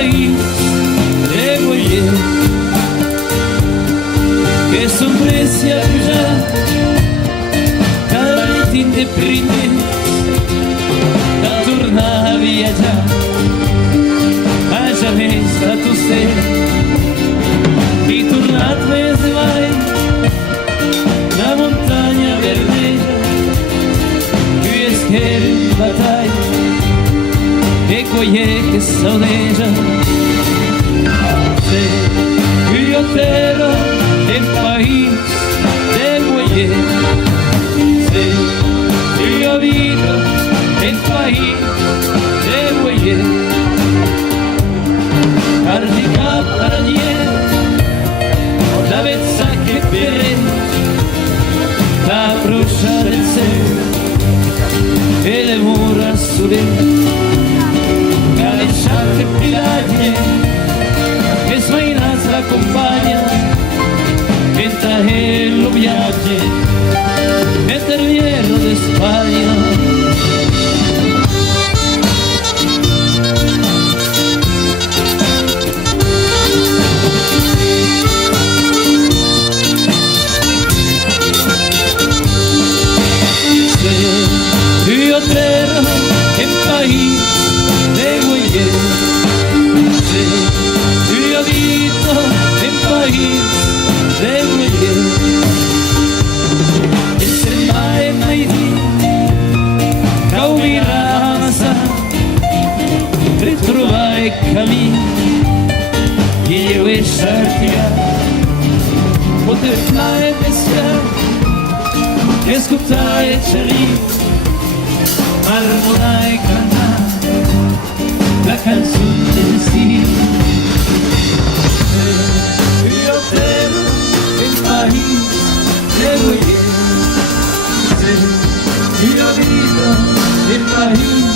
país de Goiás que sombrece a pujar cada nit independent de tornar a viatjar haja més de tu ser i tornat més de vall la muntanya vermella que es queda en batalla e Goiás que saudeja sé que jo terra en país de Goiás sé que jo vivo en país de Goiás Cardica para la vezza che per la brucia del cielo e le mura sulle galleggiate pilagne che smainaz l'accompagna entra e lo viagge e terriero de Spagna Io terra en país de Goiás Io vito en país de Goiás E se mai di Caumirasa Ritrovai cammini Io e Sartia Poter mai pescare Escutar e cerito Marmona e cantare la canzone del destino io terro il país de Goiás io vivo il país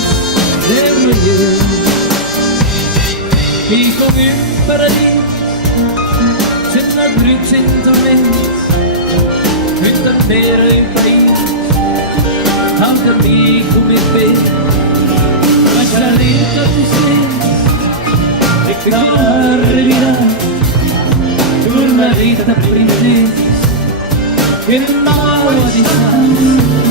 de Goiás y con un paradiso senza trecentamente questa terra il país anche amico come te lasciarete tu sei e carrerà una vita princesa che il mare di sangue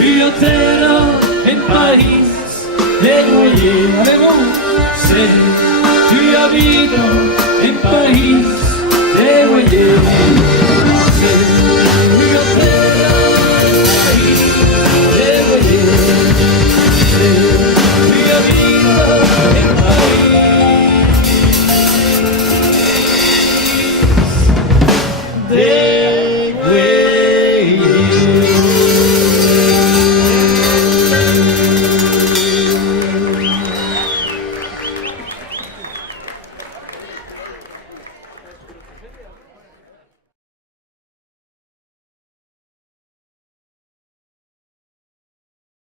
Io terra en país de Goiás sé io vivo en país de Goiás sé io terra en país de Goiás sé io vivo en país de